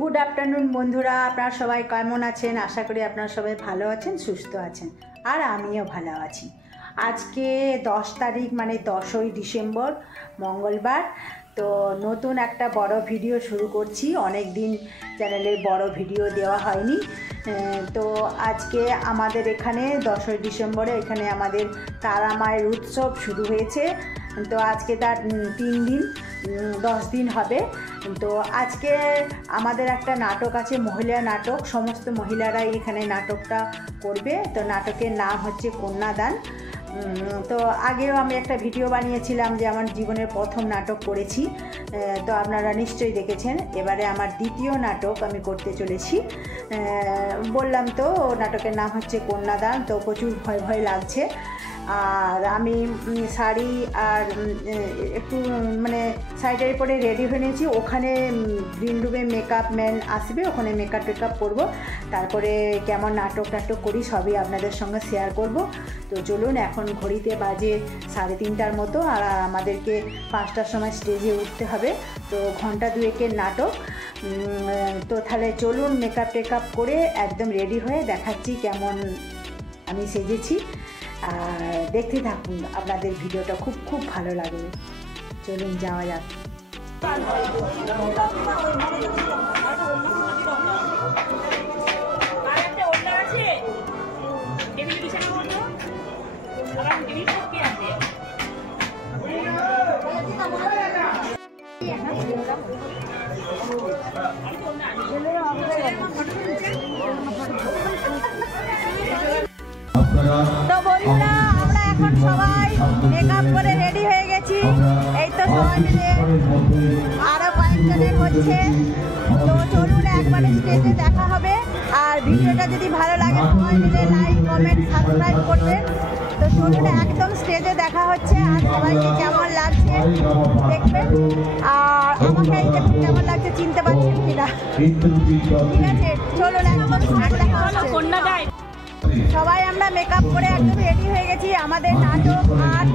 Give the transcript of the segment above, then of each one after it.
Good afternoon বন্ধুরা, আপনারা সবাই কেমন আছেন? আশা করি আপনারা সবাই ভালো আছেন, সুস্থ আছেন, আর আমিও ভালো আছি। আজকে 10 তারিখ মানে 10ই ডিসেম্বর মঙ্গলবার। তো নতুন একটা বড় ভিডিও শুরু করছি। অনেক দিন চ্যানেলে বড় ভিডিও দেওয়া হয়নি। তো আজকে আমাদের এখানে 10ই ডিসেম্বরে এখানে আমাদের তারা মায়ের উৎসব শুরু হয়েছে। তো আজকে তার 3 দিন 10 দিন হবে। তো আজকে আমাদের একটা নাটক আছে, মহিলা নাটক। সমস্ত মহিলারাই এখানে নাটকটা করবে। তো নাটকের নাম হচ্ছে কন্যাদান। তো আগেও আমি একটা ভিডিও বানিয়েছিলাম যে আমার জীবনের প্রথম নাটক করেছি, তো আপনারা নিশ্চয়ই দেখেছেন। এবারে আমার দ্বিতীয় নাটক আমি করতে চলেছি। বললাম তো নাটকের নাম হচ্ছে কন্যাদান। তো প্রচুর ভয় ভয় লাগছে। আর আমি শাড়ি আর একটু মানে শাড়িটার পরে রেডি হয়ে নিয়েছি। ওখানে গ্রিন রুমে মেকআপ ম্যান আসবে, ওখানে মেকআপ টেকআপ করবো। তারপরে কেমন নাটক সবই আপনাদের সঙ্গে শেয়ার করব। তো চলুন, এখন ঘড়িতে বাজে 3:30টার মতো, আর আমাদেরকে 5টার সময় স্টেজে উঠতে হবে। তো ঘন্টা 2-এর নাটক। তো তাহলে চলুন, মেকআপ টেকআপ করে একদম রেডি হয়ে দেখাচ্ছি কেমন আমি সেজেছি। আর দেখতে থাকুন, আপনাদের ভিডিওটা খুব খুব ভালো লাগবে। চলুন যাওয়া যাক। তো বন্ধুরা, আমরা এখন সবাই মেকআপ করে রেডি হয়ে গেছি। এই তো সবাই মিলে আরো কয়েকজনের হচ্ছে। তো চলুন একবারে স্টেজে দেখা হবে। আর ভিডিওটা যদি ভালো লাগে সবাই মিলে লাইক কমেন্ট সাবস্ক্রাইব করবেন। তো চলুন একদম স্টেজে দেখা হচ্ছে। আর সবাইকে কেমন লাগছে দেখবেন। আর আমাকে এই দেখুন কেমন লাগছে, চিনতে পারছেন কিনা? ঠিক আছে, চলুন একদম দেখা হচ্ছে। সবাই আমরা মেকআপ করে একদম রেডি হয়ে গেছি। আমাদের নাটক আর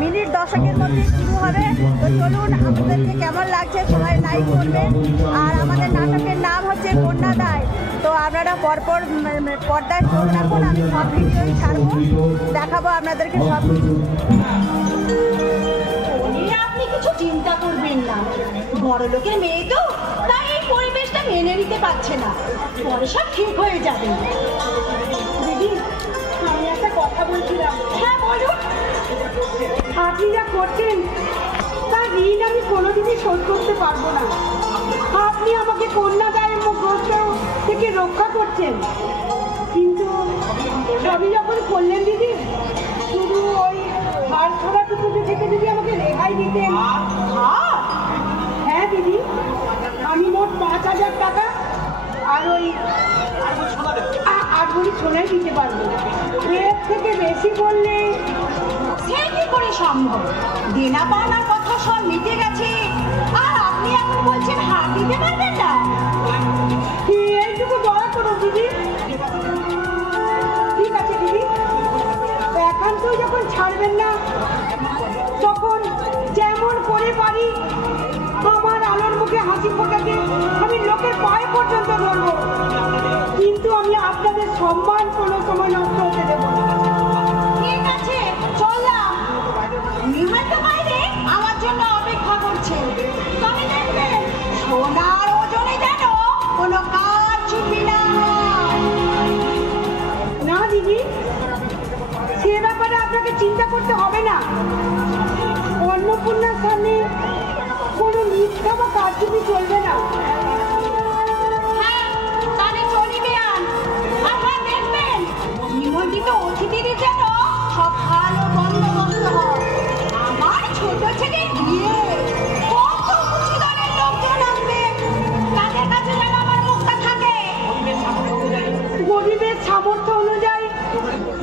মিনিট 10-এর মধ্যে শুরু হবে। তো চলুন, আপনাদেরকে কেমন লাগছে সবাই লাইক করবেন। আর আমাদের নাটকের নাম হচ্ছে কন্যাদান। তো আপনারা পরপর পর্দায় চোখ রাখুন, আমি সব ভিডিওই ছাড়বো, দেখাবো আপনাদেরকে সব কিছু। আপনি কিছু চিন্তা করবেন না, বড় লোকের মেয়ে তো, তাই এই পরিবেশটা মেনে নিতে পারছে না। পরে সব ঠিক হয়ে যাবে। দিদি, আমি একটা কথা বলছিলাম। হ্যাঁ বলুন। আপনি যা করছেন তার ঋণ আমি কোনোদিনই শোধ করতে পারবো না। আপনি আমাকে কন্যাদানের গ্রস্ত থেকে রক্ষা করছেন, কিন্তু সবই যখন করলেন দিদি, শুধু ওই হাড় ছড়াটুকু থেকে যদি আমাকে রেহাই দিতেন। হ্যাঁ দিদি, আমি মোট 5,000 টাকা আর ওই 8 ভরি সোনাই দিতে পারবো। এর থেকে বেশি করলে সে কি করে সম্ভব? দেনা পাওনার কথা সব মিটে গেছে, আর আপনি এখন বলছেন হাত দিতে পারবেন না? এইটুকু দয়া করো দিদি। ঠিক আছে দিদি, এখন তো যখন ছাড়বেন না, তখন যেমন করে পারি আমার আলোর মুখে হাসি ফোটাতে আমি লোকের পায়ে পর্যন্ত ধরবো, কিন্তু আমি আপনাদের সম্মান কোনো সময় নষ্ট হতে দেবো না। ঠিক আছে, চললাম। নিহত বাইরে আমার জন্য অপেক্ষা করছে। তবে দেখবেন সোনার ওজনে যেন কোনো কাজ ছুটবি না। না দিদি, সে ব্যাপারে আপনাকে চিন্তা করতে হবে না। অন্নপূর্ণার সামনে কোনো মিথ্যা বা কারচুপি চলবে না। নিমন্ত্রিত অতিথিদের যেন সব ভালো বন্দোবস্ত হয়। আমার ছোট ছেলের বিয়ে, কত উঁচু দলের লোকজন আসবে, তাদের কাছে যেন আমার মুখটা থাকে। গরিবের সামর্থ্য অনুযায়ী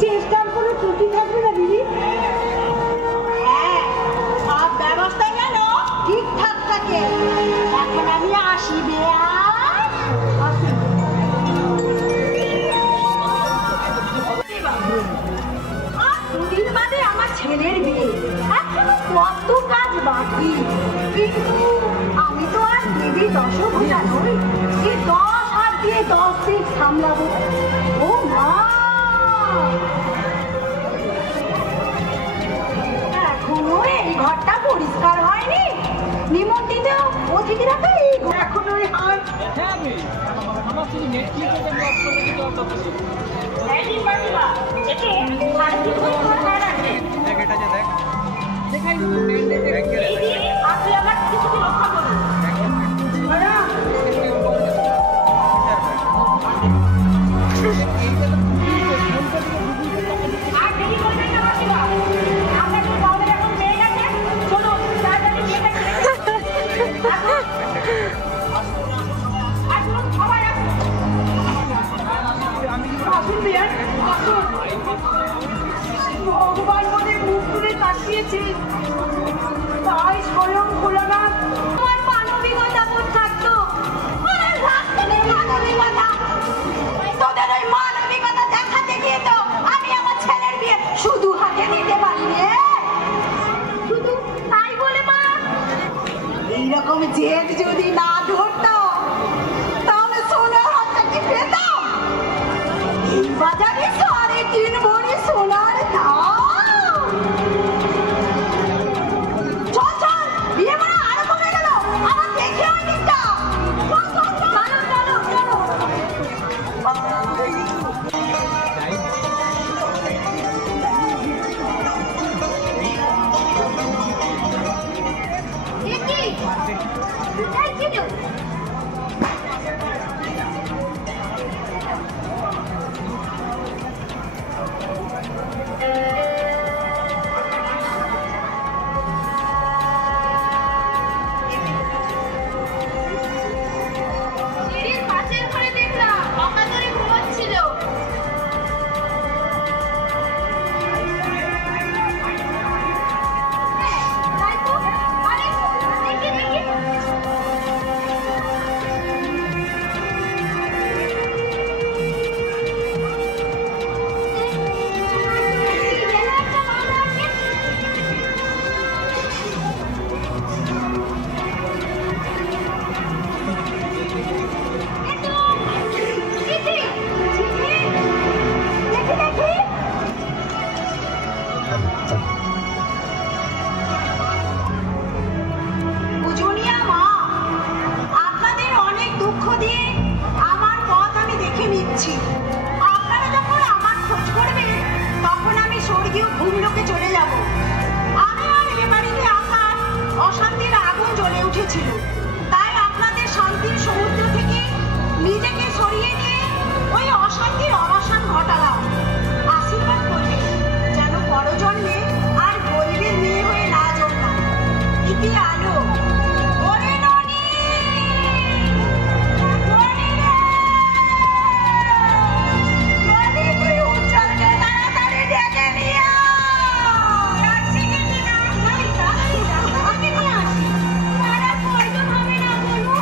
চেষ্টার কোনো ত্রুটি থাকবে না দিদি। হ্যাঁ, সব ব্যবস্থা যেন ঠিকঠাক থাকে। এখন আমি আসি বেয়া। আমার ছেলের বিয়ে, এখনো কত কাজ বাকি। কিন্তু আমি তো আর দেবী দশভূজা নই, 10 হাত দিয়ে 10 দিন সামলাবো। ও মা, এখনো এই ঘরটা পরিষ্কার হয়নি। নিমন্ত্রিত অতিথিরা তো এই এখনো হয়। আপনি আমার কিছু রক্ষা করুন। ভগবান মনে মুখ তুলে তাকিয়েছে, তাই স্বয়ং ভোলানাথ আমার মানবিকতা বোধ থাকতো। তোদের ওই মানবিকতা দেখাতে গিয়ে তো আমি আমার ছেলের বিয়ে শুধু হাতে দিতে পারিনি। শুধু তাই বলে মা এইরকম জেদ যদি না ধরতাম তাহলে সোনার হাতটা কি পেতাম? এই বাজারে 3.5 ভরি সোনার দাম। চল চল, বিয়ে মানে আরো কমে গেল। আমার দেখে ওই দিকটা। চলো চলো চলো। তাই আপনাদের শান্তির সমুদ্র থেকে নিজেকে সরিয়ে নিয়ে ওই অশান্তির অবসান ঘটালাম। আশীর্বাদ করবে যেন পরজন্মে আর গরিবের মেয়ে হয়ে না জন্মায়। ইতি আলো। ওরে ননি, ননি রে, ননি তুই উজ্জ্বলকে তাড়াতাড়ি ডেকে নিয়ে আয়। যাচ্ছি কিন্তু না, নাই তাড়াতাড়ি যাবো। আমি নিয়ে আসি। তারা প্রয়োজন হবে না বলবো।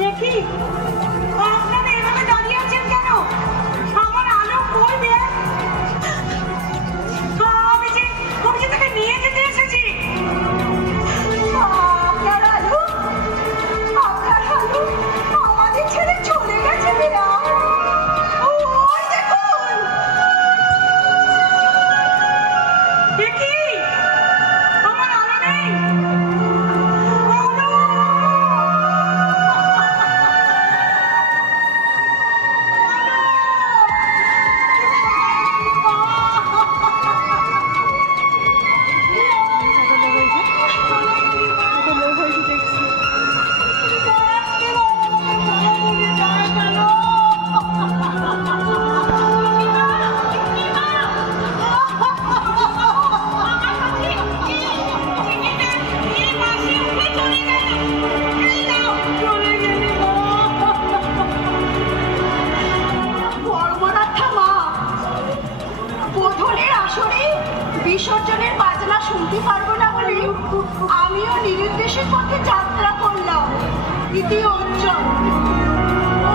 দেখি আপনারা এভাবে দাঁড়িয়ে আছেন কেন? আমার আলো কই রে? আমি যে তাকে নিয়ে যেতে এসেছি। আপনার আলো আমাদের ছেড়ে চলে গেছে বিনা। ওই দেখুন, দেখি আমার আলো নেই। বিসর্জনের বাজনা শুনতে পারবো না বলে আমিও নিরুদ্দেশের পথে যাত্রা করলাম। ইতি অঞ্চল।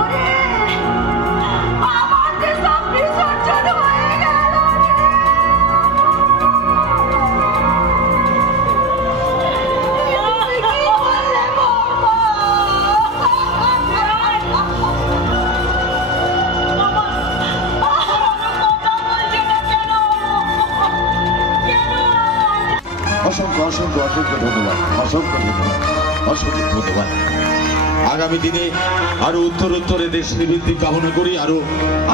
ওরে অসংখ্য অসংখ্য ধন্যবাদ, অসংখ্য ধন্যবাদ, অসংখ্য ধন্যবাদ। আগামী দিনে আরো উত্তরোত্তরে দেশ নিবৃত্তি কামনা করি,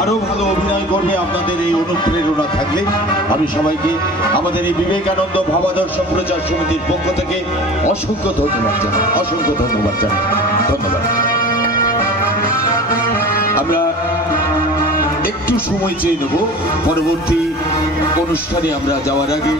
আরো ভালো অভিনয় করবে। আপনাদের এই অনুপ্রেরণা থাকলে আমি সবাইকে আমাদের এই বিবেকানন্দ ভাবাদর্শ প্রচার সমিতির পক্ষ থেকে অসংখ্য ধন্যবাদ জানাই, অসংখ্য ধন্যবাদ জানাই, ধন্যবাদ। আমরা একটু সময় চেয়ে নেব পরবর্তী অনুষ্ঠানে আমরা যাওয়ার আগে।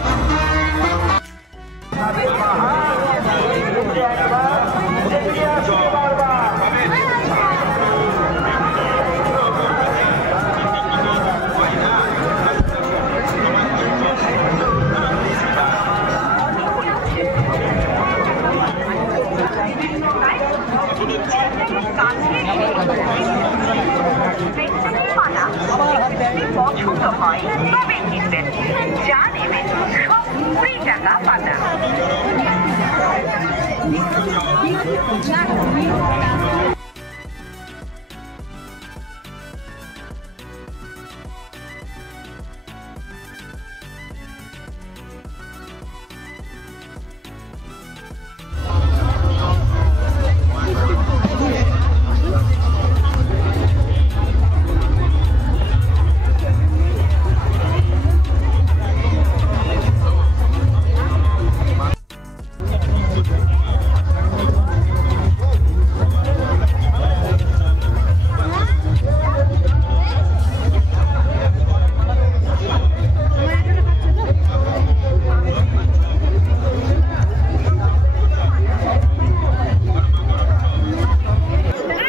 পছন্দ হয় তবে কিনবেন, যা নেবেন সব কুড়ি টাকা পাতা।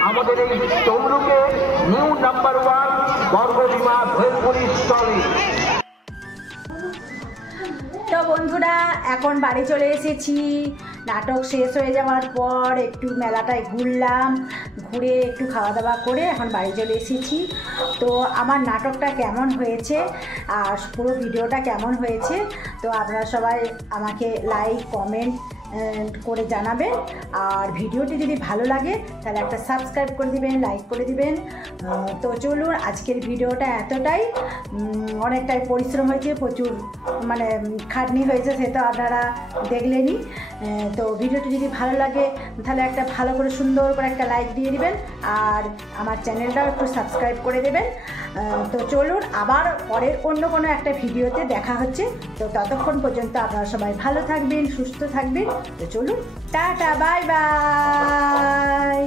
আমাদের এই তমলুকে নিউ নাম্বার 1 বর্গভীমা ভোজপুরি স্টলে। তো বন্ধুরা এখন বাড়ি চলে এসেছি। নাটক শেষ হয়ে যাওয়ার পর একটু মেলাটায় ঘুরলাম, ঘুরে একটু খাওয়া দাওয়া করে এখন বাড়ি চলে এসেছি। তো আমার নাটকটা কেমন হয়েছে আর পুরো ভিডিওটা কেমন হয়েছে তো আপনারা সবাই আমাকে লাইক কমেন্ট করে জানাবেন। আর ভিডিওটি যদি ভালো লাগে তাহলে একটা সাবস্ক্রাইব করে দিবেন, লাইক করে দিবেন। তো চলুন, আজকের ভিডিওটা এতটাই। অনেকটাই পরিশ্রম হয়েছে, প্রচুর মানে খাটনি হয়েছে, সে তো আপনারা দেখলেনই। তো ভিডিওটি যদি ভালো লাগে তাহলে একটা ভালো করে সুন্দর করে একটা লাইক দিয়ে দিবেন আর আমার চ্যানেলটাও একটু সাবস্ক্রাইব করে দেবেন। তো চলুন, আবার পরের অন্য কোনো একটা ভিডিওতে দেখা হচ্ছে। তো ততক্ষণ পর্যন্ত আপনারা সবাই ভালো থাকবেন, সুস্থ থাকবেন। তো চলুন, টাটা, বাই বাই।